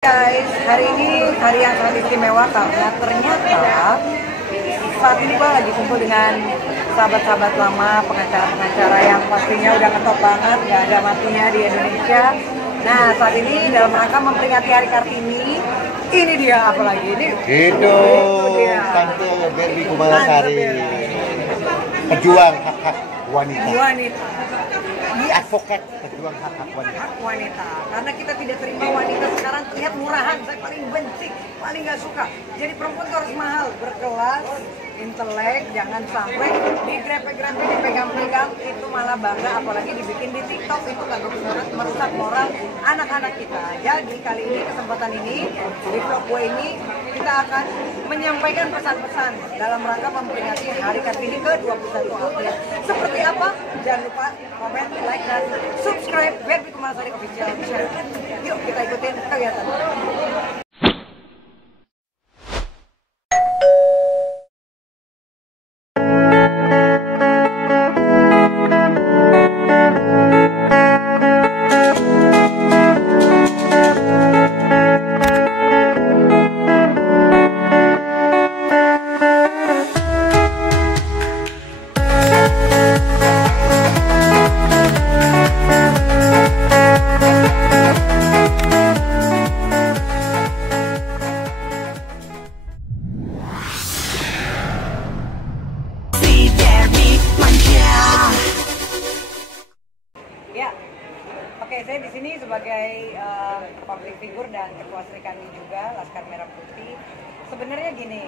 Guys, hari ini hari yang sangat istimewa karena ternyata saat ini gue lagi kumpul dengan sahabat-sahabat lama, pengacara-pengacara yang pastinya udah ngetop banget, gak ada matinya di Indonesia. Nah, saat ini dalam rangka memperingati Hari Kartini, ini dia apa lagi? Itu Tante Berbi Kumalasari, pejuang hak-hak wanita. Advokat pejuang hak-hak wanita. Karena kita tidak terima wanita sekarang terlihat murahan. Saya paling benci, paling gak suka. Jadi perempuan itu harus mahal, berkelas, intelek, jangan sampai digrepe-grepe, dipegang-pegang, itu malah bangga, apalagi dibikin di TikTok, itu gak bagus banget, merusak moral anak-anak kita. Jadi kali ini, kesempatan ini, di vlog gue ini, kita akan menyampaikan pesan-pesan dalam rangka memperingati Hari Kartini ke-21 April. Seperti apa? Jangan lupa komen, like, dan subscribe Berbi Kumalasari Official Channel. Yuk kita ikutin kegiatan. Oke, saya di sini sebagai public figure dan ketua Sri Kandi juga, Laskar Merah Putih. Sebenarnya gini,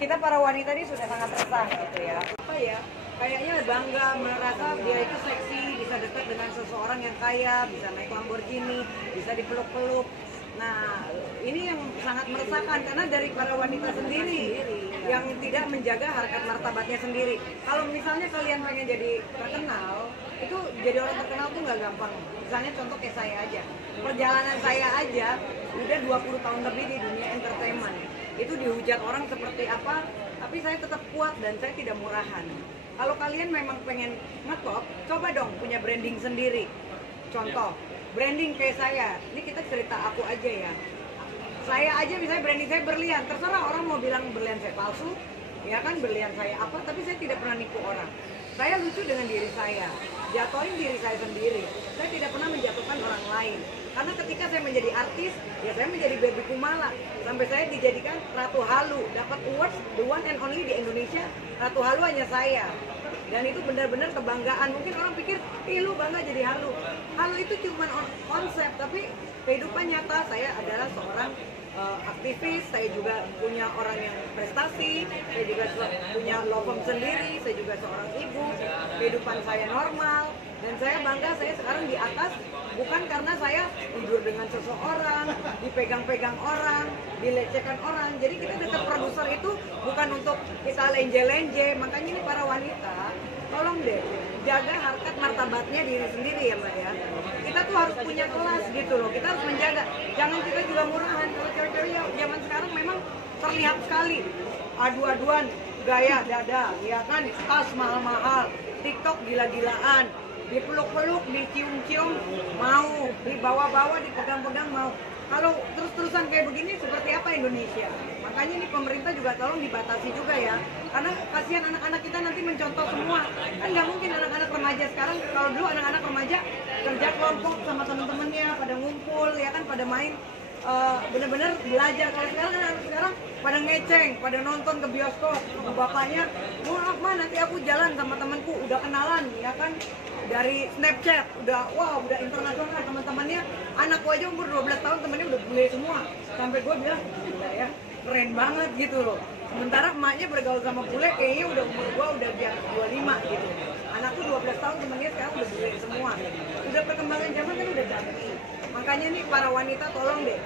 kita para wanita ini sudah sangat resah gitu ya. Apa ya? Kayaknya bangga merasa dia itu seksi, bisa dekat dengan seseorang yang kaya, bisa naik Lamborghini, bisa dipeluk-peluk. Nah, ini yang sangat meresahkan karena dari para wanita sendiri yang tidak menjaga harkat martabatnya sendiri. Kalau misalnya kalian pengen jadi terkenal, itu jadi orang terkenal tuh nggak gampang. Misalnya contoh kayak saya aja, perjalanan saya aja udah 20 tahun lebih di dunia entertainment. Itu dihujat orang seperti apa, tapi saya tetap kuat dan saya tidak murahan. Kalau kalian memang pengen ngetop, coba dong punya branding sendiri. Contoh, branding kayak saya, ini kita cerita aku aja ya. Saya aja misalnya branding saya berlian, terserah orang mau bilang berlian saya palsu, ya kan berlian saya apa, tapi saya tidak pernah nipu orang. Saya lucu dengan diri saya, jatuhin diri saya sendiri. Saya tidak pernah menjatuhkan orang lain. Karena ketika saya menjadi artis, ya saya menjadi Berbi Kumala. Sampai saya dijadikan Ratu Halu, dapat awards the one and only di Indonesia. Ratu Halu hanya saya. Dan itu benar-benar kebanggaan. Mungkin orang pikir, ih lu bangga jadi Halu. Halu itu cuma konsep, tapi kehidupan nyata saya adalah seorang aktivis, saya juga punya orang yang prestasi, saya juga punya law firm sendiri, saya juga seorang ibu, kehidupan saya normal, dan saya bangga saya sekarang di atas bukan karena saya tidur dengan seseorang, dipegang-pegang orang, dilecehkan orang. Jadi kita dekat produser itu bukan untuk kita lenje-lenje, makanya ini para wanita, tolong deh jaga harkat martabatnya diri sendiri ya Mbak ya. Kita tuh harus punya kelas gitu loh, kita harus menjaga, jangan kita juga murahan. Kalau cewek-cewek ya zaman sekarang memang terlihat sekali adu-aduan gaya dada, ya kan, tas mahal-mahal, TikTok gila-gilaan, dipeluk-peluk, dicium-cium mau, dibawa-bawa, dipegang-pegang mau. Kalau terus-terusan kayak begini seperti apa Indonesia? Makanya ini pemerintah juga tolong dibatasi juga ya. Karena kasihan anak-anak kita nanti mencontoh semua. Kan nggak mungkin anak-anak remaja sekarang, kalau dulu anak-anak remaja kerja kelompok sama teman-temannya, pada ngumpul, ya kan, pada main, bener-bener belajar. Kalau sekarang anak-anak sekarang pada ngeceng, pada nonton ke bioskop, sama bapaknya, maaf mah nanti aku jalan sama temanku, udah kenalan, ya kan, dari Snapchat, udah internasional teman-temannya. Anakku aja umur 12 tahun temennya udah bule semua. Sampai gue bilang, gila ya, keren banget gitu loh. Sementara emaknya bergaul sama bule, kayaknya udah umur gue udah di atas 25 gitu. Anakku 12 tahun temennya sekarang udah bule semua. Udah perkembangan zaman kan udah canggih. Makanya nih para wanita tolong deh,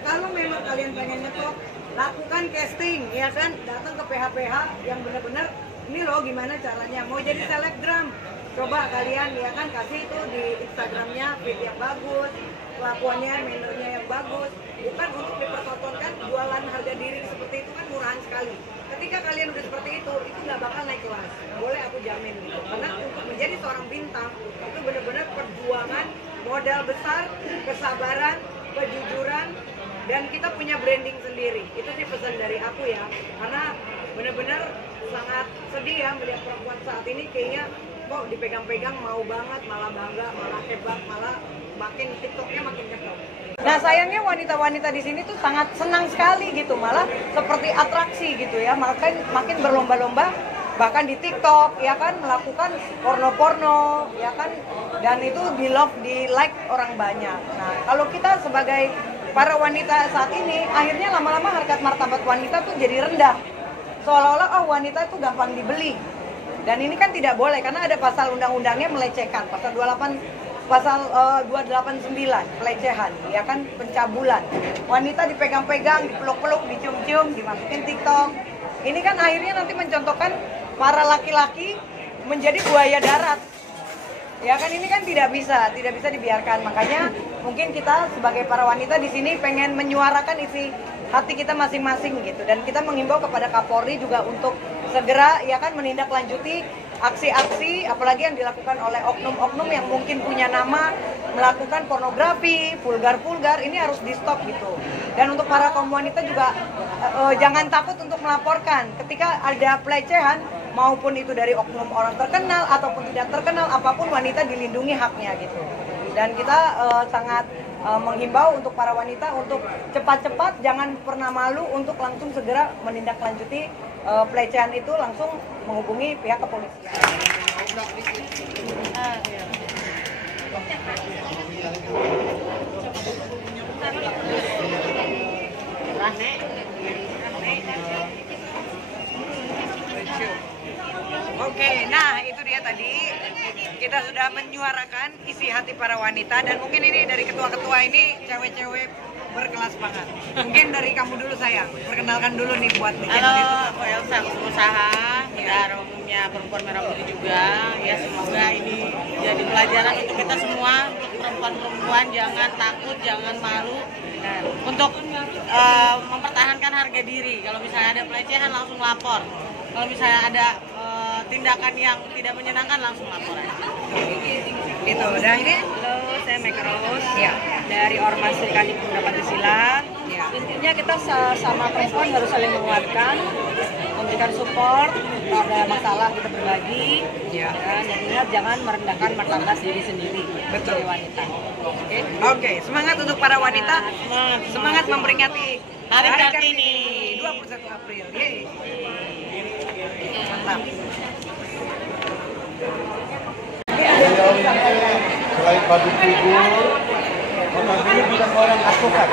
kalau memang kalian pengen ngetop, lakukan casting, ya kan, datang ke PH-PH yang benar-benar ini loh gimana caranya. Mau jadi selebgram, coba kalian ya kan kasih itu di Instagramnya feed yang bagus, kelakuannya, mannernya yang bagus, bukan untuk dipertontonkan jualan harga diri seperti itu, kan murahan sekali. Ketika kalian udah seperti itu nggak bakal naik kelas, boleh aku jamin gitu. Karena untuk menjadi seorang bintang itu benar-benar perjuangan, modal besar, kesabaran, kejujuran, dan kita punya branding sendiri. Itu sih pesan dari aku ya, karena benar-benar sangat sedih ya melihat perempuan saat ini kayaknya kok dipegang-pegang mau banget, malah bangga, malah hebat, malah makin TikToknya makin nyetok. Nah sayangnya wanita-wanita di sini tuh sangat senang sekali gitu, malah seperti atraksi gitu ya, makin berlomba-lomba bahkan di TikTok ya kan melakukan porno-porno ya kan, dan itu di love, di like orang banyak. Nah kalau kita sebagai para wanita saat ini akhirnya lama-lama harkat martabat wanita tuh jadi rendah, seolah-olah wanita itu gampang dibeli. Dan ini kan tidak boleh karena ada pasal undang-undangnya melecehkan, pasal 289 pelecehan ya kan, pencabulan. Wanita dipegang-pegang, dipeluk-peluk, dicium-cium, dimasukin TikTok. Ini kan akhirnya nanti mencontohkan para laki-laki menjadi buaya darat. Ya kan, ini kan tidak bisa dibiarkan. Makanya mungkin kita sebagai para wanita di sini pengen menyuarakan isi hati kita masing-masing gitu, dan kita menghimbau kepada Kapolri juga untuk segera ya kan menindaklanjuti aksi-aksi apalagi yang dilakukan oleh oknum-oknum yang mungkin punya nama melakukan pornografi, vulgar-vulgar, ini harus di stop gitu. Dan untuk para kaum wanita juga jangan takut untuk melaporkan ketika ada pelecehan, maupun itu dari oknum orang terkenal ataupun tidak terkenal, apapun wanita dilindungi haknya gitu. Dan kita sangat menghimbau untuk para wanita untuk cepat-cepat, jangan pernah malu untuk langsung segera menindaklanjuti pelecehan itu, langsung menghubungi pihak kepolisian. Oke, nah itu dia tadi kita sudah menyuarakan isi hati para wanita, dan mungkin ini dari ketua-ketua ini cewek-cewek berkelas banget. Mungkin dari kamu dulu sayang, perkenalkan dulu nih buat bikin. Halo, aku Elsa, pengusaha, bendahara umumnya Perempuan Merah Putih juga. Ya semoga ini jadi pelajaran untuk kita semua, untuk perempuan-perempuan jangan takut, jangan malu untuk mempertahankan harga diri. Kalau misalnya ada pelecehan langsung lapor. Kalau misalnya ada tindakan yang tidak menyenangkan langsung lapor aja. Gitu. Dan ini Halo, saya Mega Rose ya, dari Ormas Serikandi Pemuda Pancasila. ya. Intinya kita sama perempuan harus saling menguatkan, memberikan support, kalau ada masalah kita berbagi, Ya. dan yang ingat jangan merendahkan martabat diri sendiri. Betul. Sebagai wanita. Oke. Oke, semangat untuk para wanita, semangat memperingati Hari Kartini 21 April. Yeay. Mantap. Selain public figure, beliau juga seorang advokat.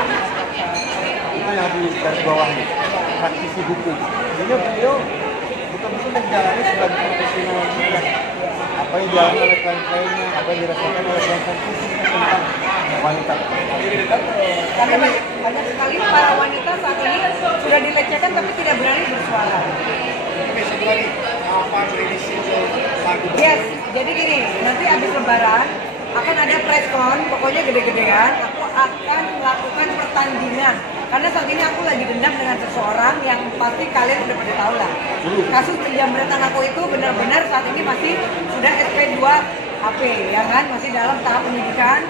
Itu yang di garis bawahnya, praktisi hukum. Beliau betul-betul menjalani sebagai profesional juga. Apa yang dialami oleh klien-kliennya, apa yang dirasakan oleh klien-klien khususnya tentang wanita. Karena banyak sekali para wanita saat ini sudah dilecehkan tapi tidak berani bersuara. Yes, jadi gini, nanti habis lebaran akan ada press con, pokoknya gede-gedean. Aku akan melakukan pertandingan karena saat ini aku lagi dendam dengan seseorang yang pasti kalian udah pada tahu lah. Kasus penjamretan aku itu benar-benar saat ini masih sudah SP2 HP ya kan, masih dalam tahap penyidikan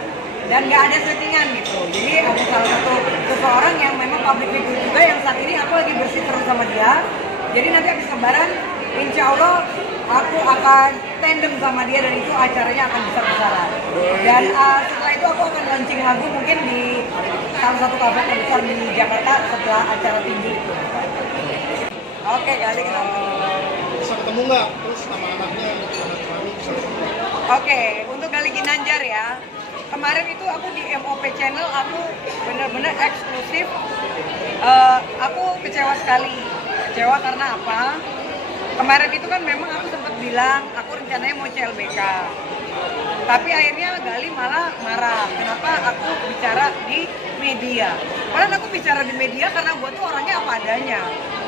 dan nggak ada settingan gitu. Jadi ada salah satu seseorang yang memang public figure juga yang saat ini aku lagi bersih terus sama dia. Jadi nanti habis lebaran insya Allah aku akan tandem sama dia dan itu acaranya akan besar-besaran. Dan setelah itu aku akan launching lagu mungkin di salah satu kafe terbesar di Jakarta setelah acara tinggi itu. Oke, kali kita Bisa ketemu nggak? Terus sama anaknya, anak suami bisa ketemu nggak? Oke, untuk Gali Ginanjar ya. Kemarin itu aku di MOP Channel aku benar-benar eksklusif. Aku kecewa sekali. Kecewa karena apa? Kemarin itu kan memang aku sempat bilang aku rencananya mau CLBK. Tapi akhirnya Gali malah marah. Kenapa aku bicara di media? Padahal aku bicara di media karena gue tuh orangnya apa adanya.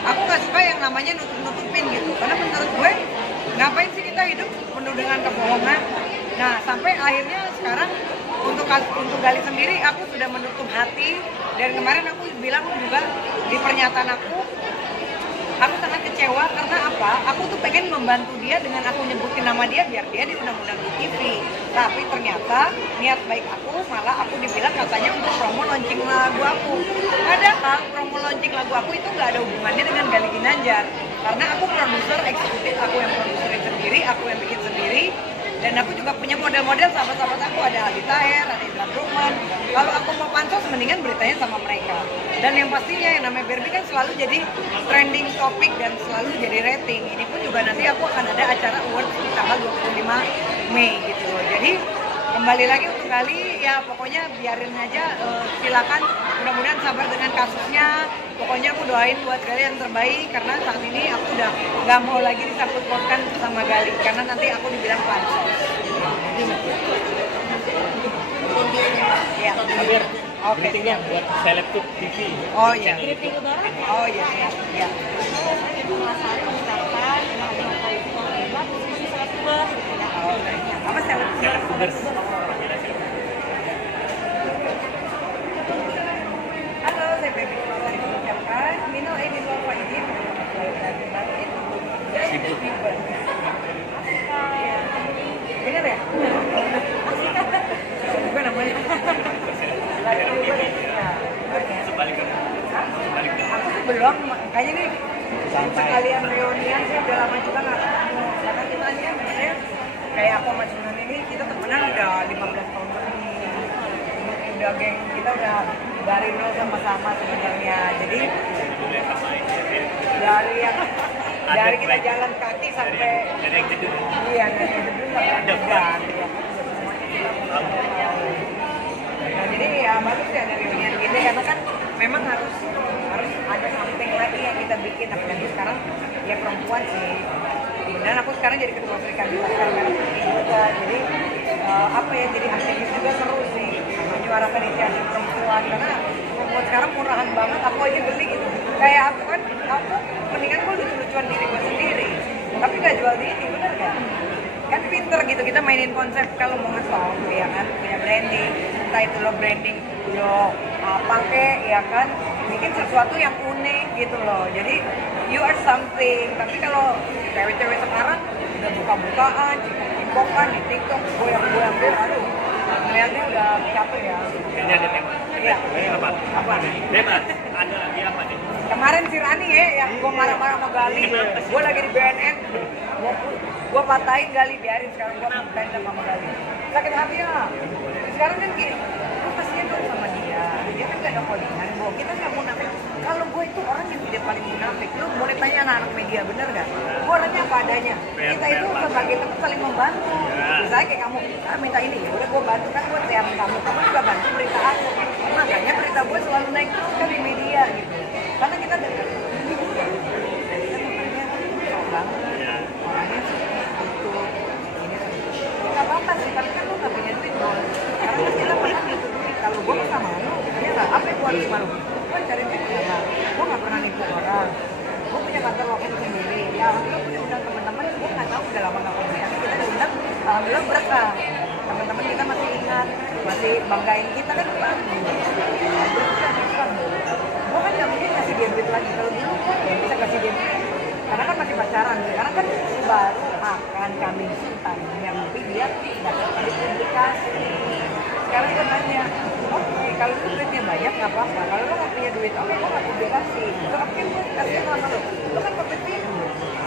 Aku nggak suka yang namanya nutup-nutupin gitu. Karena menurut gue ngapain sih kita hidup penuh dengan kebohongan? Nah sampai akhirnya sekarang untuk Gali sendiri aku sudah menutup hati. Dan kemarin aku bilang juga di pernyataan aku Aku sangat kecewa karena apa? Aku tuh pengen membantu dia dengan aku nyebutin nama dia biar dia diundang-undang di TV. Tapi ternyata niat baik aku malah aku dibilang katanya untuk promo launching lagu aku. Padahal promo launching lagu aku itu nggak ada hubungannya dengan Gali Ginanjar. Karena aku produser eksekutif, aku yang produserin sendiri, aku yang bikin sendiri. Dan aku juga punya model-model sahabat-sahabat aku, ada Aldi Taher, ada Indra Bruckman. Kalau aku mau pansos, mendingan beritanya sama mereka. Dan yang pastinya yang namanya Barbie kan selalu jadi trending topik dan selalu jadi rating. Ini pun juga nanti aku akan ada acara awards di tanggal 25 Mei gitu loh. Jadi kembali lagi untuk kali ya pokoknya biarin aja, silakan, mudah-mudahan sabar dengan kasusnya. Pokoknya aku doain buat Gali yang terbaik karena saat ini aku udah nggak mau lagi disangkut pautkan sama Gali karena nanti aku dibilang pansos. Ya. Oke. Meetingnya buat Selebtube TV. Oh iya. Greeting lebaran ya. Oh iya. Ya. Saat mengucapkan hebat di saat tuber gitu ya. Apa Selebtubers. Halo, saya Baby Flora mengucapkan minal aidin wal faizin. Sibuk. Bener ya? Gue namanya. Sebaliknya. Aku tuh belum, kayaknya nih sekalian reunian sih udah lama juga nggak ketemu. Karena kita ini kan sebenarnya kayak aku sama Cunan ini kita temenan udah 15 tahun lebih. Udah geng kita udah dari nol sama-sama sebenarnya. Jadi dari kita jalan kaki sampai Dari yang jadi. iya dari dulu sampai jalan. Nah, jadi ya bagus ya ada reunian gini karena kan memang harus ada something lagi yang kita bikin apalagi sekarang ya perempuan sih. Kemudian aku sekarang jadi ketua Serikat di Laskar Merah Putih juga, jadi apa ya, jadi aktivis juga seru sih menyuarakan inisiatif perempuan karena perempuan sekarang murahan banget, aku aja geli gitu. Kayak aku mendingan gue lucu-lucuan diri gue sendiri, tapi gak jual diri, bener gak? Kan pinter gitu, kita mainin konsep kalau mau ngetop ya kan, punya branding, entah itu lo branding lo apa kek ya kan, bikin sesuatu yang unik gitu loh, jadi you are something. Tapi kalau cewek-cewek sekarang udah buka-bukaan, cipok-cipokan di TikTok, goyang-goyang deh, aduh ngeliatnya udah capek ya. Kayaknya ada tema. Iya. Ini apa? Apa? Bebas. Ada lagi apa nih? Kemarin si Rani ya, yang gue marah-marah sama Gali, gue lagi di BNN, gue patahin Gali, biarin sekarang gue berantem sama Gali. Sakit hati ya. Sekarang kan gini, lu kasihan dong sama dia kan gak ada codingan, kita gak munafik. Kalau gue itu orang yang tidak paling munafik, lu boleh tanya anak-anak media, bener gak? Gue orangnya apa adanya. Kita itu sebagai teman saling membantu. Misalnya kayak kamu, minta ini, ya udah gue bantu kan, gue teriakin kamu juga bantu berita aku. Makanya berita gue selalu naik terus kan di media gitu. Karena kita dekat. Orangnya itu nggak apa-apa sih, tapi kan lu nggak punya duit bos. Karena kan kita pernah nipu duit. Kalau gue mah sama lu, ya nggak. Apa yang gue harus malu? Gue cari duit nggak. Gue nggak pernah nipu orang. Gue punya kantor loket sendiri. Ya alhamdulillah gue diundang teman-teman. Gue nggak tahu udah lama nggak konser. Kita diundang, alhamdulillah berkah. Teman-teman kita masih ingat, masih banggain kita kan bagus. Gue kan nggak mungkin kasih dia duit lagi. Kalau dulu kan ya bisa kasih dia duit. Karena kan masih pacaran, karena kan baru akan kami simpan yang lebih dia dapat publikasi. Sekarang gue tanya, oke, kalau lu duitnya banyak nggak apa-apa, kalau lu nggak punya duit, oke, gue nggak publikasi. Terus oke, gue kasih sama lu, lu kan publik video,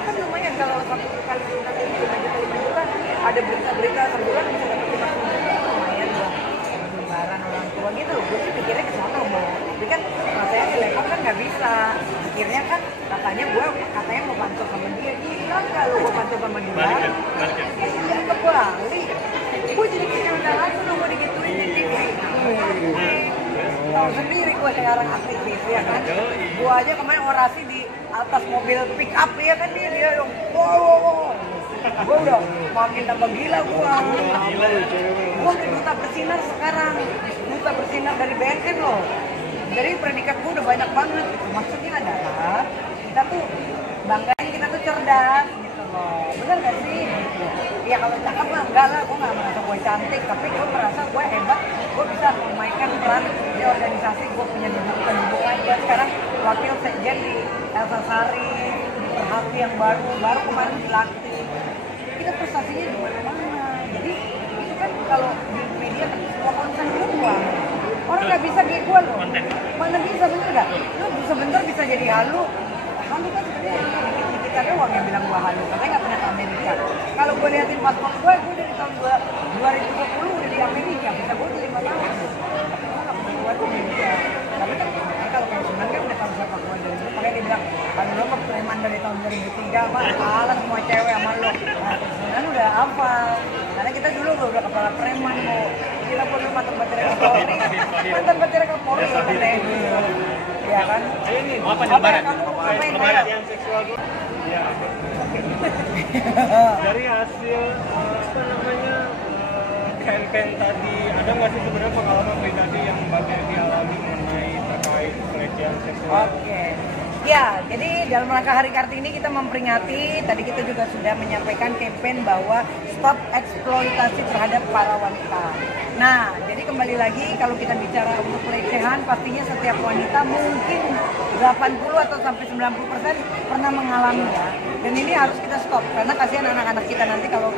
kan lumayan kalau satu kali publikasi 5 juta, ada berita-berita sebulan bisa dapat 50 juta, lumayan dong. Lebaran orang tua gitu loh, gue sih pikirnya ke sana mau, tapi kan rasanya di laptop kan nggak bisa. Akhirnya kan katanya mau bantu sama dia, gila kalau gue bantu sama dia, ya ke Bali, gue jadi kayak udah langsung gue digituin di TV. Tahu sendiri gue sekarang aktivis ya kan, gue aja kemarin orasi di atas mobil pick up ya kan, dia dong, wow. Gue udah makin tambah gila gue duta bersinar sekarang, duta bersinar dari BNN loh. Jadi predikat gue udah banyak banget gitu. Maksudnya adalah kita tuh banggain kita tuh cerdas gitu loh, bener gak sih? Gitu. Ya kalau cakep lah enggak lah, gue gak merasa gue cantik, tapi gue merasa gue hebat, gue bisa memainkan peran di organisasi, gue punya kedudukan. Sekarang wakil sekjen di Elsa Sari, di Perhati yang baru kemarin dilantik. Kita prestasinya di mana-mana. Jadi itu kan kalau di media kan semua konten uang. Orang nggak bisa kayak gue loh. Mana bisa, bener nggak? Lu sebentar bisa jadi halu. Halu kan sebenarnya dikit-dikit ada uang yang bilang gue halu. Katanya nggak pernah ke Amerika. Kalau gue liatin paspor gue dari tahun 2020 udah di Amerika. Bisa gue udah 5 tahun. Gue tuh Amerika. Tapi kan kalau kayak Sunan kan udah tahu siapa gue dari dulu. Makanya dia bilang, kalau lo kok preman dari tahun 2003, Pak, kalah semua cewek sama lo. Nah, Sunan udah hafal. Karena kita dulu udah kepala preman kok. Gila pun lu mantan pacarnya Kapolri. Mantan pacarnya Kapolri lo katanya dulu. Iya kan? Mau apa nih lebaran? Kamu ngapain Lebaran. ya? Yang seksual dulu. Ya. Dari hasil apa namanya campaign tadi, ada nggak sih sebenarnya pengalaman pribadi yang Mbak Devi alami mengenai terkait pelecehan seksual? Oke. Ya, jadi dalam rangka Hari Kartini kita memperingati, tadi kita juga sudah menyampaikan campaign bahwa stop eksploitasi terhadap para wanita. Nah, jadi kembali lagi kalau kita bicara untuk pelecehan, pastinya setiap wanita mungkin 80 atau sampai 90% pernah mengalami ya. Dan ini harus kita stop karena kasihan anak-anak kita nanti kalau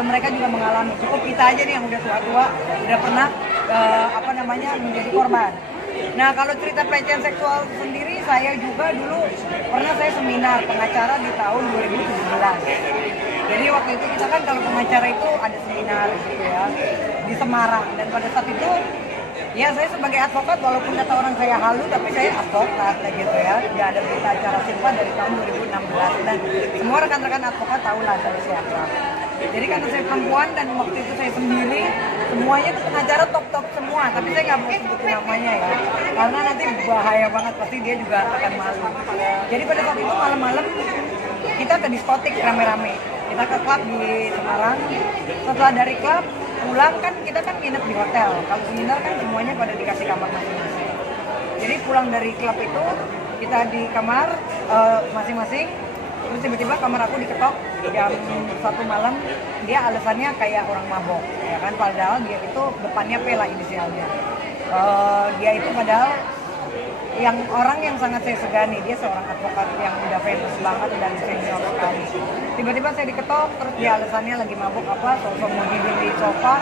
mereka juga mengalami. Cukup kita aja nih yang udah tua-tua udah pernah menjadi korban. Nah, kalau cerita pelecehan seksual sendiri, saya juga dulu pernah saya seminar pengacara di tahun 2017. Jadi waktu itu kita kan kalau pengacara itu ada seminar gitu ya di Semarang, dan pada saat itu ya saya sebagai advokat walaupun kata orang saya halu tapi saya advokat lah gitu ya. Dia ada berita acara SIPA dari tahun 2016 dan semua rekan-rekan advokat tahu lah saya siapa. Jadi karena saya perempuan dan waktu itu saya sendiri, semuanya itu pengacara top semua, tapi saya nggak mau sebutin namanya ya, karena nanti bahaya banget, pasti dia juga akan malu. Jadi pada saat itu malam-malam kita ke diskotik rame-rame, kita ke klub di Semarang. Setelah dari klub pulang kan kita kan nginep di hotel. Kalau seminar kan semuanya pada dikasih kamar masing-masing. Jadi pulang dari klub itu kita di kamar masing-masing. Terus tiba-tiba kamar aku diketok jam 1 malam. Dia alasannya kayak orang mabok, ya kan? Padahal dia itu depannya P lah inisialnya. Dia itu padahal orang yang sangat saya segani. Dia seorang advokat yang udah famous banget dan senior sekali. Tiba-tiba saya diketok, terus dia alasannya lagi mabuk sosok mau tidur di sofa.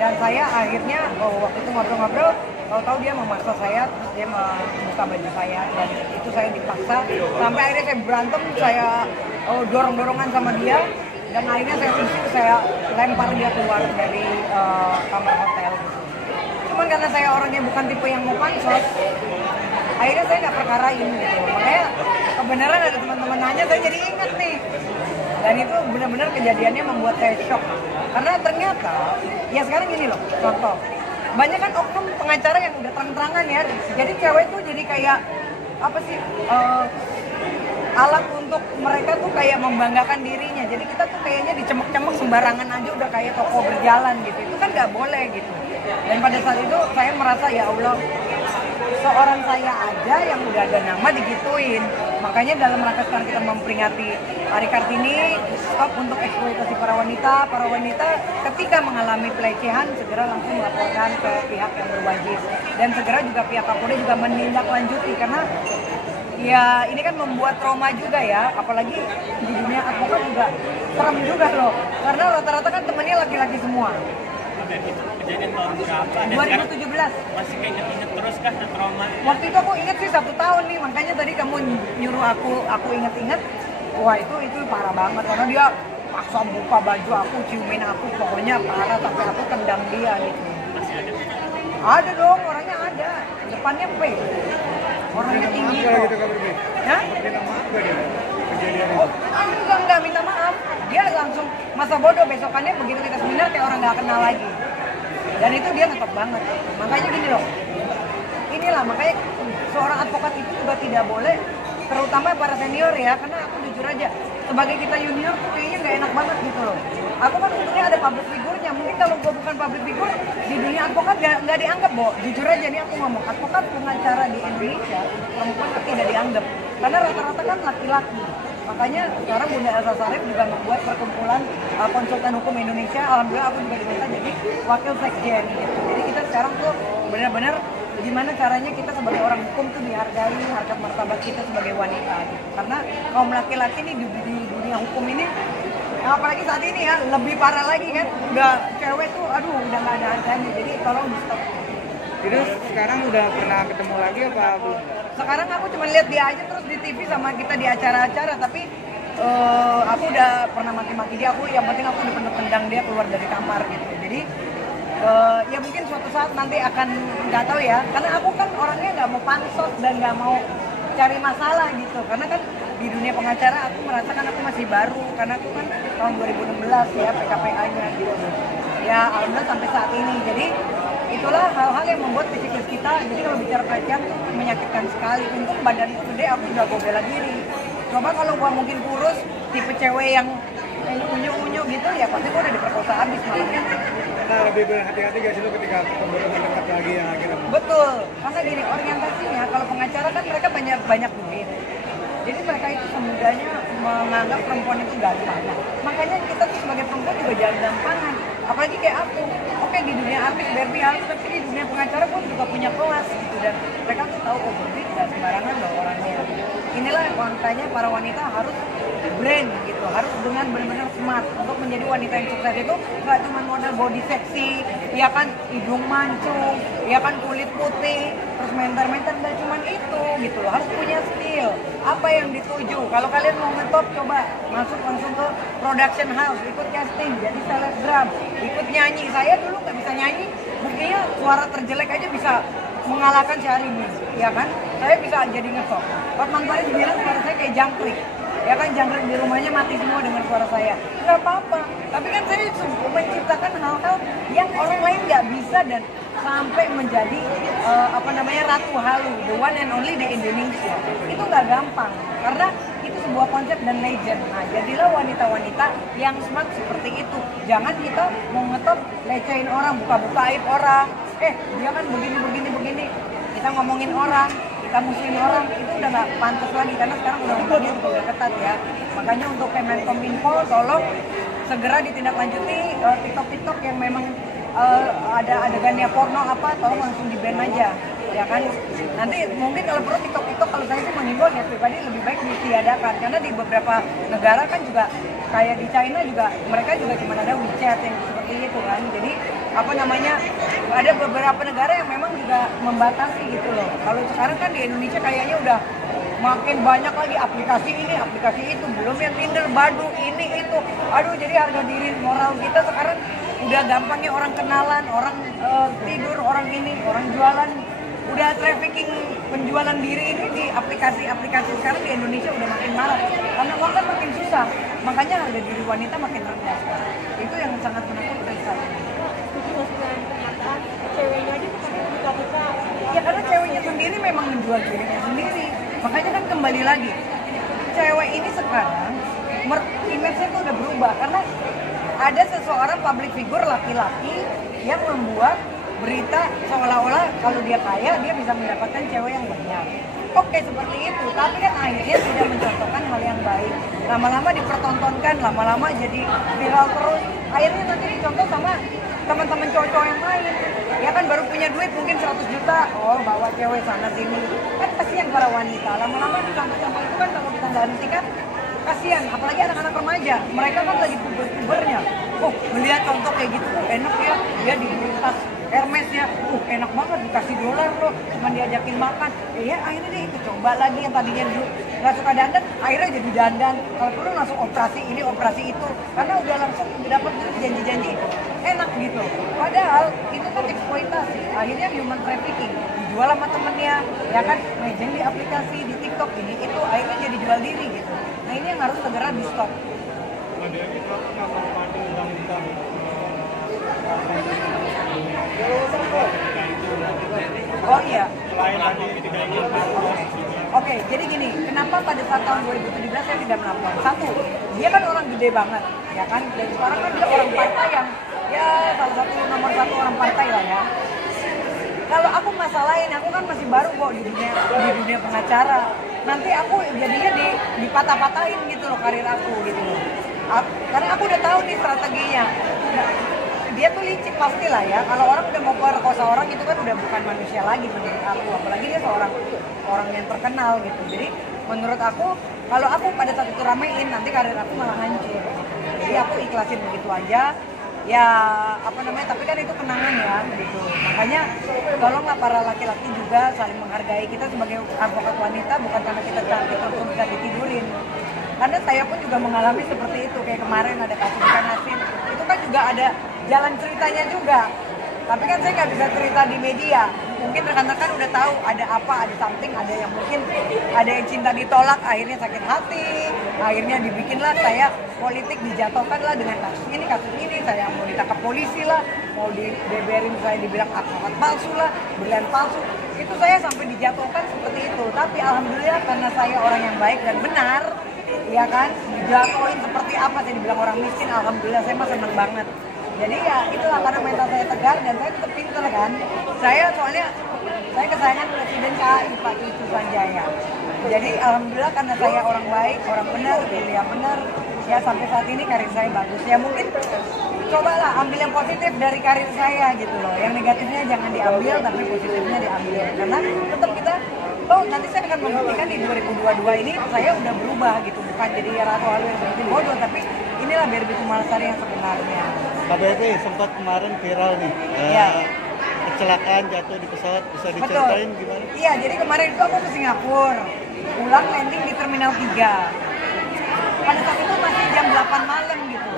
Dan saya akhirnya waktu itu ngobrol-ngobrol, tahu-tahu dia memaksa saya, terus dia membuka baju saya, dan itu saya dipaksa sampai akhirnya saya berantem, saya dorong-dorongan sama dia, dan akhirnya saya lempar dia keluar dari kamar hotel. Cuman karena saya orangnya bukan tipe yang mau pansos, akhirnya saya nggak perkarain gitu. Makanya kebenaran ada teman-teman nanya, saya jadi ingat nih. Dan itu benar-benar kejadiannya membuat saya shock. Karena ternyata, ya sekarang gini loh, contoh. Banyak kan oknum pengacara yang udah terang-terangan ya. Jadi cewek tuh jadi kayak, alat untuk mereka tuh kayak membanggakan dirinya. Jadi kita tuh kayaknya dicemek-cemek sembarangan aja udah kayak toko berjalan gitu. Itu kan nggak boleh gitu. Dan pada saat itu saya merasa, ya Allah, seorang saya aja yang udah ada nama digituin. Makanya dalam rangka sekarang kita memperingati Hari Kartini, stop untuk eksploitasi para wanita. Para wanita ketika mengalami pelecehan segera langsung melaporkan ke pihak yang berwajib. Dan segera juga pihak Kapolri juga menindaklanjuti, karena ya ini kan membuat trauma juga ya, apalagi di dunia advokat juga serem juga loh. Karena rata-rata kan temannya laki-laki semua. Dan itu kejadian tahun berapa? Dan 2017. Masih keinget-inget terus kah trauma? Waktu itu aku inget sih 1 tahun nih, makanya tadi kamu nyuruh aku inget-inget. Wah itu parah banget, karena dia paksa buka baju aku, ciumin aku, pokoknya parah sampai aku tendang dia gitu. Masih ada? Ada dong, orangnya ada. Depannya P. Orangnya tinggi kok. Ya? Oh, enggak minta maaf. Dia langsung masa bodoh, besokannya begitu kita seminar kayak orang nggak kenal lagi. Dan itu dia ngetop banget. Makanya gini loh. Inilah makanya seorang advokat itu juga tidak boleh, terutama para senior ya, karena aku jujur aja sebagai kita junior tuh kayaknya nggak enak banget gitu loh. Aku kan untungnya ada public figure-nya. Mungkin kalau gue bukan public figure di dunia advokat nggak dianggap, Bo. Jujur aja nih aku ngomong, advokat pengacara di Indonesia perempuan tidak dianggap karena rata-rata kan laki-laki. Makanya sekarang Bunda Elsa Sarif juga membuat perkumpulan konsultan hukum Indonesia. Alhamdulillah aku juga diminta jadi wakil sekjen gitu. Jadi kita sekarang tuh benar-benar gimana caranya kita sebagai orang hukum tuh hargai harkat martabat kita sebagai wanita gitu. Karena kaum laki-laki nih di dunia hukum ini, apalagi saat ini ya, lebih parah lagi kan. Udah cewek tuh, aduh udah nggak ada harganya, jadi tolong di stop. Terus sekarang udah pernah ketemu lagi apa belum? Sekarang aku cuma lihat dia aja terus di TV sama kita di acara-acara, tapi aku udah pernah maki-maki dia. Aku yang penting aku udah pernah tendang dia keluar dari kamar gitu. Jadi ya mungkin suatu saat nanti akan, nggak tahu ya, karena aku kan orangnya nggak mau pansos dan nggak mau cari masalah gitu. Karena kan di dunia pengacara aku merasakan aku masih baru, karena aku kan tahun 2016 ya PKPA-nya gitu. Ya alhamdulillah sampai saat ini. Jadi itulah hal-hal yang membuat psikis kita, jadi kalau bicara pelecehan tuh menyakitkan sekali. Untung badanku gede, aku udah bela diri. Coba kalau gua mungkin kurus, tipe cewek yang unyu-unyu gitu, ya pasti gua udah diperkosa habis malamnya. Nah, lebih berhati-hati gak sih lo ketika ketemu dekat lagi yang akhirnya? Betul, karena gini orientasinya, kalau pengacara kan mereka banyak duit. Jadi mereka itu semudahnya menganggap perempuan itu gampang. Makanya kita tuh sebagai perempuan juga jangan gampangan. Apalagi kayak aku, oke di dunia artis Barbie halus, tapi di dunia pengacara pun juga punya kelas gitu. Dan mereka tuh tahu kok Barbie tidak sembarangan loh orangnya. Inilah makanya para wanita harus brand gitu, harus dengan benar-benar smart untuk menjadi wanita yang sukses. Itu nggak cuma modal body seksi, ya kan hidung mancung, ya kan kulit putih, terus menter-menter, nggak cuma itu gitu loh. Harus punya skill. Apa yang dituju? Kalau kalian mau ngetop, coba masuk langsung ke production house, ikut casting, jadi selebgram, ikut nyanyi. Saya dulu nggak bisa nyanyi, buktinya suara terjelek aja bisa mengalahkan Syahrini, ya kan? Saya bisa jadi ngetop. Hotman Paris bilang suara saya kayak jangkrik. Ya kan jangkrik di rumahnya mati semua dengan suara saya. Nggak apa-apa. Tapi kan saya menciptakan hal-hal yang orang lain nggak bisa dan sampai menjadi ratu halu, the one and only di Indonesia. Itu nggak gampang karena itu sebuah konsep dan legend. Nah, jadilah wanita-wanita yang smart seperti itu. Jangan kita mau ngetop lecehin orang, buka-buka aib orang. Dia kan begini. Kita ngomongin orang, kita musuhin orang, itu udah nggak pantas lagi karena sekarang undang-undangnya udah ketat ya. Makanya untuk Kemenkominfo tolong segera ditindaklanjuti TikTok yang memang ada adegannya porno apa, tolong langsung di-ban aja, ya kan. Nanti mungkin kalau perlu TikTok kalau saya sih menghimbau ya pribadi lebih baik ditiadakan karena di beberapa negara kan juga kayak di China juga mereka juga cuma ada WeChat yang seperti itu kan. Jadi ada beberapa negara yang memang juga membatasi gitu loh. Kalau sekarang kan di Indonesia kayaknya udah makin banyak lagi aplikasi ini, aplikasi itu, belum yang Tinder, Badoo, ini itu. Aduh, jadi harga diri moral kita sekarang udah gampangnya orang kenalan, orang tidur, orang ini, orang jualan. Udah trafficking penjualan diri ini di aplikasi-aplikasi sekarang di Indonesia udah makin marak. Karena uang kan makin susah, makanya harga diri wanita makin rendah. Itu yang sangat menakutkan saat ini. Ceweknya aja buka-buka. Ya karena ceweknya sendiri memang menjual dirinya sendiri. Makanya kan kembali lagi, cewek ini sekarang image-nya tuh udah berubah karena ada seseorang public figure laki-laki yang membuat berita seolah-olah kalau dia kaya dia bisa mendapatkan cewek yang banyak. Oke, seperti itu, tapi kan akhirnya tidak mencontohkan hal yang baik. Lama-lama dipertontonkan, lama-lama jadi viral terus. Akhirnya nanti dicontoh sama teman-teman cowok-cowok yang lain. Ya kan baru punya duit mungkin 100 juta, bawa cewek sana sini. Kan kasihan para wanita. Lama-lama dicontoh-contoh itu kan kalau kita nggak hentikan, kasihan. Apalagi anak-anak remaja, mereka kan lagi puber-pubernya. Melihat contoh kayak gitu, enak ya, dia dibeli tas Hermes ya, enak banget dikasih dolar loh, cuma diajakin makan. Ya akhirnya dia ikut coba lagi yang tadinya dulu nggak suka dandan, akhirnya jadi dandan. Kalau perlu langsung operasi ini, operasi itu, karena udah langsung dapat janji-janji enak gitu. Padahal itu kan eksploitasi. Akhirnya human trafficking, dijual sama temennya, ya kan, main di aplikasi, di TikTok ini itu, akhirnya jadi jual diri gitu. Nah ini yang harus segera di stop. Oh iya. Oke, jadi gini, kenapa pada saat tahun 2017 saya tidak melapor? Satu, dia kan orang gede banget, ya kan? Dan sekarang kan dia orang partai yang, ya salah satu nomor satu orang partai lah ya. Kalau aku masalahin, aku kan masih baru kok di dunia pengacara. Nanti aku jadinya dipatah-patahin gitu loh karir aku gitu loh. Karena aku udah tahu nih strateginya. dia tuh licik pastilah ya. Kalau orang udah mau perkosa orang itu kan udah bukan manusia lagi menurut aku, apalagi dia seorang orang yang terkenal gitu. Jadi menurut aku kalau aku pada saat itu ramein nanti karir aku malah hancur. Jadi aku ikhlasin begitu aja. Ya apa namanya, tapi kan itu kenangan ya gitu. Makanya tolonglah para laki-laki juga saling menghargai. Kita sebagai advokat wanita bukan karena kita cantik langsung bisa ditidurin. Karena saya pun juga mengalami seperti itu. Kayak kemarin ada kasus ikan asin, itu kan juga ada jalan ceritanya juga. Tapi kan saya nggak bisa cerita di media. Mungkin rekan-rekan udah tahu ada apa, ada something, ada yang mungkin ada yang cinta ditolak, akhirnya sakit hati, akhirnya dibikinlah saya politik, dijatuhkan lah dengan kasus ini, saya mau ditangkap polisi lah, mau dibeberin, saya dibilang advokat palsu lah, berlian palsu. Itu saya sampai dijatuhkan seperti itu. Tapi alhamdulillah karena saya orang yang baik dan benar, ya kan, dijatuhin seperti apa, saya dibilang orang miskin, alhamdulillah saya mah senang banget. Jadi ya itulah karena mental saya tegar dan saya tetap pintar kan. Saya soalnya saya kesayangan Presiden KAI Pak Yusuf Sanjaya. Jadi alhamdulillah karena saya orang baik, orang benar, pilih yang benar, ya sampai saat ini karir saya bagus. Ya mungkin cobalah ambil yang positif dari karir saya gitu loh. Yang negatifnya jangan diambil tapi positifnya diambil. Karena tetap kita nanti saya akan membuktikan di 2022 ini saya udah berubah gitu. Bukan jadi Ratu Halu yang seperti bodoh, tapi inilah Barbie Kumalasari yang sebenarnya. KBRI sempat kemarin viral nih, kecelakaan jatuh di pesawat, bisa diceritain gimana? Iya, jadi kemarin itu aku ke Singapura, pulang landing di Terminal 3. Pada saat itu masih jam 8 malam gitu.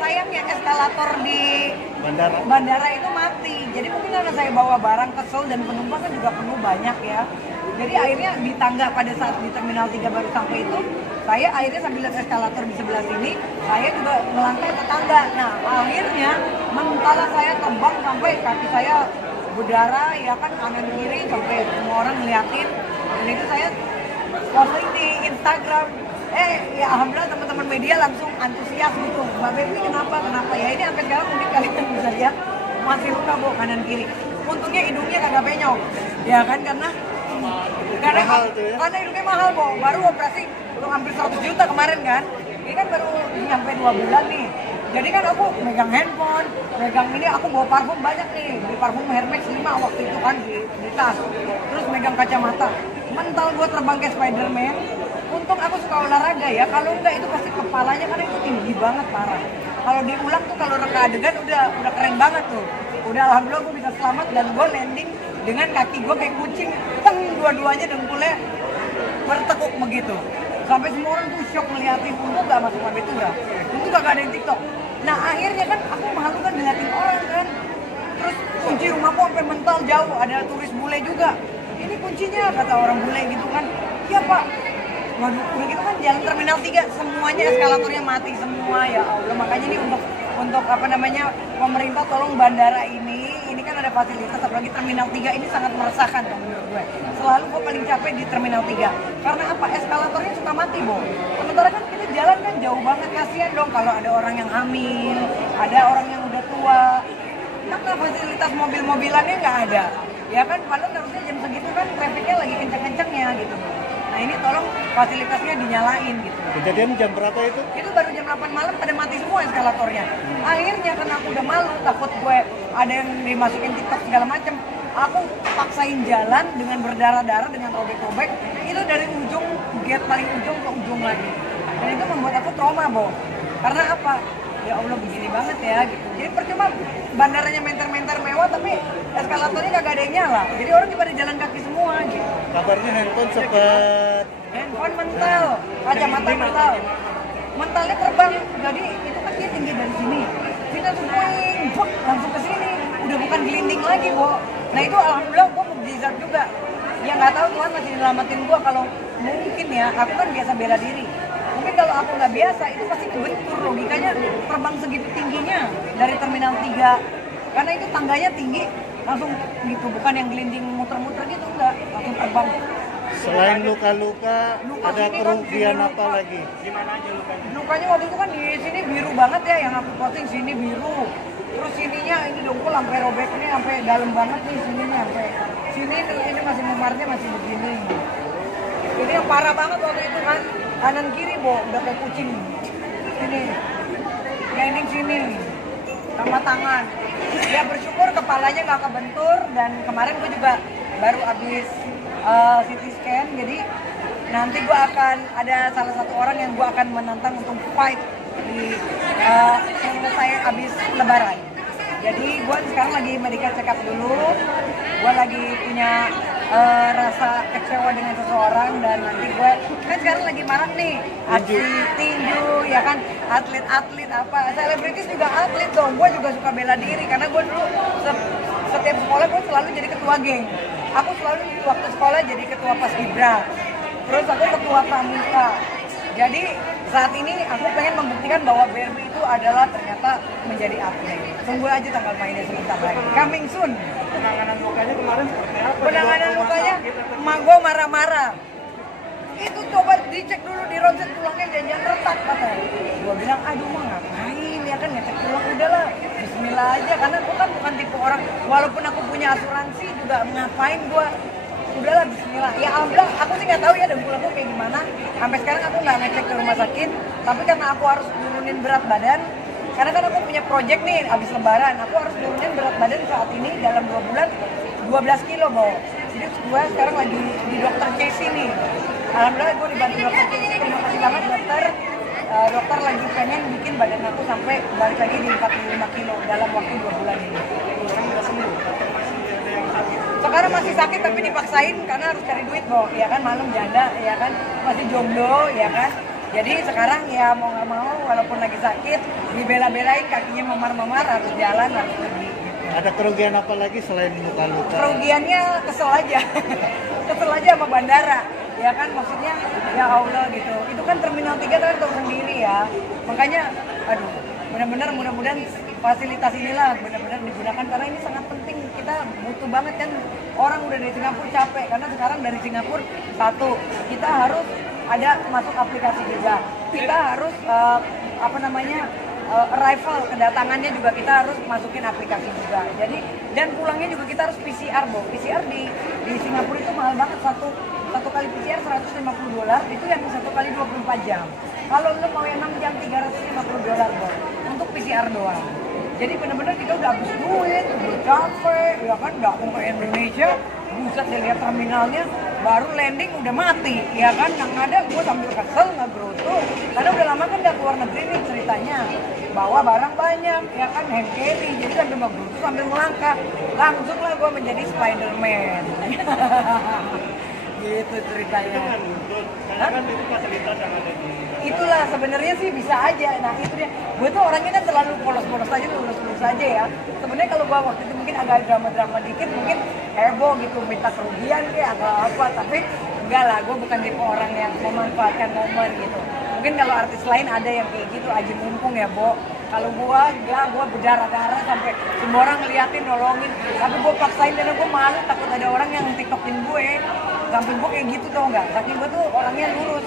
Sayangnya eskalator di bandara itu mati. Jadi mungkin karena saya bawa barang kesel dan penumpang kan juga penuh banyak ya. Jadi akhirnya di tangga pada saat di Terminal 3 baru sampai itu, saya akhirnya sambil lihat eskalator di sebelah sini, saya juga melangkah ke tangga. Nah akhirnya mentala saya terbang sampai kaki saya berdarah, ya kan kanan kiri sampai semua orang ngeliatin. Dan itu saya posting di Instagram. Ya alhamdulillah teman-teman media langsung antusias gitu. Mbak Barbie kenapa? Ya ini sampai sekarang mungkin kalian bisa lihat masih luka bu kanan kiri. Untungnya hidungnya kagak penyok, ya kan karena mahal tuh ya? Karena hidungnya mahal bu. Baru operasi hampir 100 juta kemarin kan. Ini kan baru nyampe 2 bulan nih. Jadi kan aku megang handphone, megang ini, aku bawa parfum banyak nih. Beli parfum Hermes 5 waktu itu kan di tas. Terus megang kacamata. Mental gue terbang kayak Spiderman. Untung aku suka olahraga ya, kalau enggak itu pasti kepalanya karena itu tinggi banget parah. Kalau diulang tuh kalau reka adegan udah keren banget tuh. Udah alhamdulillah gue bisa selamat dan gue landing dengan kaki gue kayak kucing, dua-duanya dengkulnya bertekuk begitu. Sampai semua orang tuh shock ngeliatin, untung gak masuk Mabestura, untung gak ada yang TikTok. Nah akhirnya kan aku malu kan ngeliatin orang kan. Terus kunci rumahku sampai mental jauh, ada turis bule juga. Ini kuncinya kata orang bule gitu kan. Iya pak. Waduh, udah gitu kan jalan Terminal 3 semuanya eskalatornya mati semua ya Allah. Makanya ini untuk apa namanya pemerintah tolong bandara ini kan ada fasilitas apalagi Terminal 3 ini sangat meresahkan menurut gue. Selalu gue paling capek di Terminal 3. Karena apa? Eskalatornya suka mati, Bo. Sementara kan kita jalan kan jauh banget, kasihan dong kalau ada orang yang hamil, ada orang yang udah tua. Karena fasilitas mobil-mobilannya nggak ada. Ya kan padahal harusnya jam segitu kan trafiknya lagi kencang-kencangnya gitu. Nah ini tolong fasilitasnya dinyalain gitu. Kejadian jam berapa itu? Itu baru jam 8 malam pada mati semua eskalatornya. Akhirnya karena aku udah malu, takut gue ada yang dimasukin TikTok segala macem, aku paksain jalan dengan berdarah-darah, dengan robek-robek. Itu dari ujung gate paling ujung ke ujung lagi. Dan itu membuat aku trauma, Bo. Karena apa? Ya Allah begini banget ya gitu. Jadi percuma bandaranya menter-menter mewah tapi eskalatornya kagak ada yang nyala. Jadi orang pada jalan kaki semua gitu. Kabarnya handphone sempat Mental, kacamata mental. Mentalnya terbang. Jadi itu kan dia tinggi dari sini. Sini langsung poing, langsung ke sini. Udah bukan gelinding lagi, Bo. Nah itu alhamdulillah gue mukjizat juga. Ya nggak tahu Tuhan masih nyelamatin gue kalau mungkin ya. Aku kan biasa bela diri. Mungkin kalau aku nggak biasa itu pasti kebentur logikanya terbang segitu tingginya dari Terminal 3 karena itu tangganya tinggi langsung gitu, bukan yang gelinding muter-muter gitu, enggak, langsung terbang. Selain luka-luka ada Sini kerugian kan apa lagi? Gimana aja lukanya? Lukanya waktu itu kan di sini biru banget ya yang aku posting, sini biru. Terus sininya ini dengkul sampai robeknya sampai dalam banget nih, sininya sampai sini ini masih memarnya masih begini. Ini yang parah banget waktu itu kan kanan kiri, Bo, udah kayak kucing. Sini. Landing sini. sama tangan. Ya bersyukur kepalanya nggak kebentur, dan kemarin gue juga baru habis CT scan, jadi nanti gue akan ada salah satu orang yang gue akan menantang untuk fight di selesai habis lebaran. Jadi gue sekarang lagi medical check up dulu, gue lagi punya rasa kecewa dengan seseorang, dan nanti gue kan sekarang lagi marak nih aksi tinju ya kan, atlet-atlet apa, selebritis juga atlet dong. Gue juga suka bela diri karena gue dulu setiap sekolah gue selalu jadi ketua geng. Aku selalu waktu sekolah jadi ketua paskibra, terus aku ketua pramuka. Jadi saat ini aku pengen membuktikan bahwa Barbie itu adalah ternyata menjadi atlet. Tunggu aja tanggal mainnya sebentar lagi. Coming soon. Penanganan lukanya kemarin seperti apa? Penanganan lukanya, emak gue marah-marah. Itu coba dicek dulu di ronsen tulangnya, jangan retak katanya. Gue bilang, aduh mah ngapain ya kan, ngecek tulang udahlah, bismillah aja. Karena gue kan bukan tipe orang, walaupun aku punya asuransi juga ngapain gue, udahlah bismillah. Ya alhamdulillah, aku sih nggak tahu ya dengkul aku kayak gimana. Sampai sekarang aku nggak ngecek ke rumah sakit, tapi karena aku harus nurunin berat badan, karena kan aku punya project nih abis lebaran, aku harus nurunin berat badan saat ini dalam 2 bulan 12 kilo Bo. Jadi gue sekarang lagi di dokter Casey nih. Alhamdulillah gue dibantu dokter Casey, terima kasih banget dokter. Dokter lagi pengen bikin badan aku sampai balik lagi di 45 kilo dalam waktu 2 bulan ini. Sekarang masih sakit tapi dipaksain karena harus cari duit Bo, ya kan, malam janda, ya kan, masih jomblo, ya kan. Jadi sekarang ya mau nggak mau walaupun lagi sakit dibela-belain, kakinya memar-memar, harus jalan, harus pergi. Ada kerugian apa lagi selain luka-luka? Kerugiannya kesel aja, kesel aja sama bandara, ya kan, maksudnya ya Allah gitu. Itu kan Terminal 3 kan tahu sendiri ya, makanya aduh benar-benar mudah-mudahan fasilitas inilah benar-benar digunakan karena ini sangat penting, kita butuh banget kan. Orang udah dari Singapura capek karena sekarang dari Singapura satu kita harus ada masuk aplikasi juga, kita harus arrival kedatangannya juga kita harus masukin aplikasi juga. Jadi dan pulangnya juga kita harus PCR Bo. PCR di Singapura itu mahal banget, satu kali PCR $150, itu yang satu kali 24 jam. Kalau lu mau yang 6 jam $350 Bo untuk PCR doang. Jadi benar-benar kita udah habis duit, udah capek, ya kan, datang ke Indonesia, buset deh lihat terminalnya, baru landing udah mati, ya kan, yang ada gue sambil kesel, ngegerutu, karena udah lama kan gak keluar negeri nih ceritanya, bawa barang banyak, ya kan, hand carry, jadi sambil ngegerutu sambil melangkah, langsung lah gue menjadi Spider-Man. Gitu ceritanya. Kan itu fasilitas yang ada di Itulah sebenarnya sih bisa aja. Nah itu dia. Gue tuh orangnya kan selalu polos-polos aja, lurus-lurus aja ya. Sebenarnya kalau gue waktu itu mungkin agak drama-drama dikit, mungkin heboh gitu, minta kerugian kayak atau apa. Tapi enggak lah, gue bukan tipe orang yang memanfaatkan momen gitu. Mungkin kalau artis lain ada yang kayak gitu, aja mumpung ya Bo. Kalau gue, enggak, gue berdarah-darah sampai semua orang ngeliatin, nolongin. Tapi gue paksain karena gue malu, takut ada orang yang tiktokin gue. Sampai gue kayak gitu tau nggak? Saking gue tuh orangnya lurus.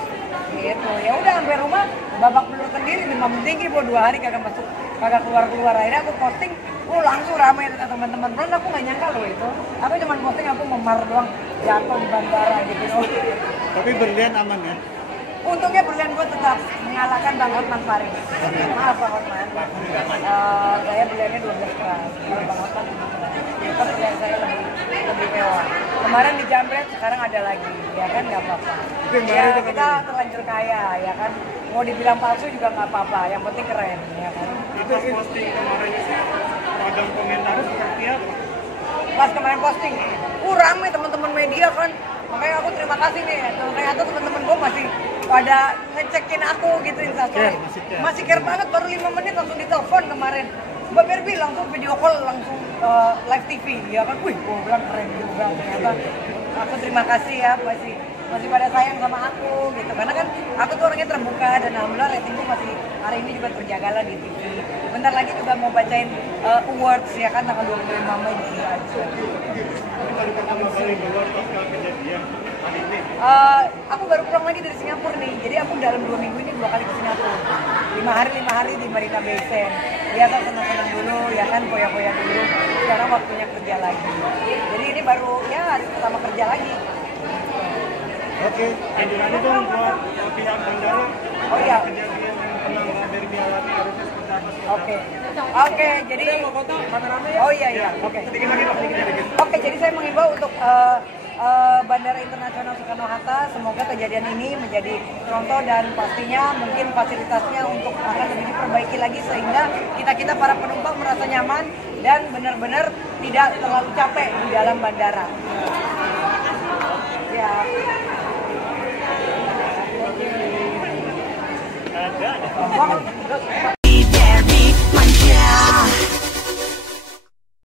Gitu. Ya udah sampai rumah babak belur sendiri, demam tinggi Bo, 2 hari kagak masuk, kagak keluar. Akhirnya aku posting, langsung ramai teman-teman. Belum aku nggak nyangka loh itu. Aku cuma posting aku memar doang, jatuh di bandara gitu. Tapi berlian aman ya? Untungnya berlian gue tetap mengalahkan Bang Hotman Paris. Maaf Bang Hotman. Saya berliannya 12 keras. Kalau Bang Hotman tetap berlian saya lebih mewah. Kemarin di Jambret, sekarang ada lagi. Ya kan nggak apa-apa. Ya kita terlanjur kaya, ya kan. Mau dibilang palsu juga nggak apa-apa. Yang penting keren, ya kan. itu posting kemarin itu ada komentar seperti apa? Pas kemarin posting, rame teman-teman media kan. Makanya aku terima kasih nih, ternyata teman-teman gue masih pada ngecekin aku gitu Instastory. Masih care banget, baru 5 menit langsung ditelepon kemarin. Mbak Barbie langsung video call, langsung live TV, ya kan. Wih, gue bilang keren juga ternyata. Aku terima kasih ya, masih pada sayang sama aku gitu. Karena kan aku tuh orangnya terbuka dan alhamdulillah ratingku masih hari ini juga terjaga lah di TV. Bentar lagi juga mau bacain awards ya kan, tanggal 25 Mei gitu aja. Ini baru pertama kali keluar pasca kejadian hari ini. Aku baru pulang lagi dari Singapura nih, jadi aku dalam 2 minggu ini 2 kali ke Singapura. 5 hari di Marina Bay Sands. Biasa senang-senang dulu, ya kan, poya-poya dulu. Sekarang waktunya kerja lagi. Jadi ini baru ya hari pertama kerja lagi. Oke. Anjurannya tuh buat pihak bandara. Oh iya. Kejadian yang pernah Barbie alami harusnya seperti apa? Oke. Oke, jadi oh iya iya. Oke. Oke, jadi saya mengimbau untuk Bandara Internasional Soekarno-Hatta, semoga kejadian ini menjadi contoh dan pastinya mungkin fasilitasnya untuk akan lebih diperbaiki lagi sehingga kita para penumpang merasa nyaman dan benar-benar tidak terlalu capek di dalam bandara. Ya. Ada.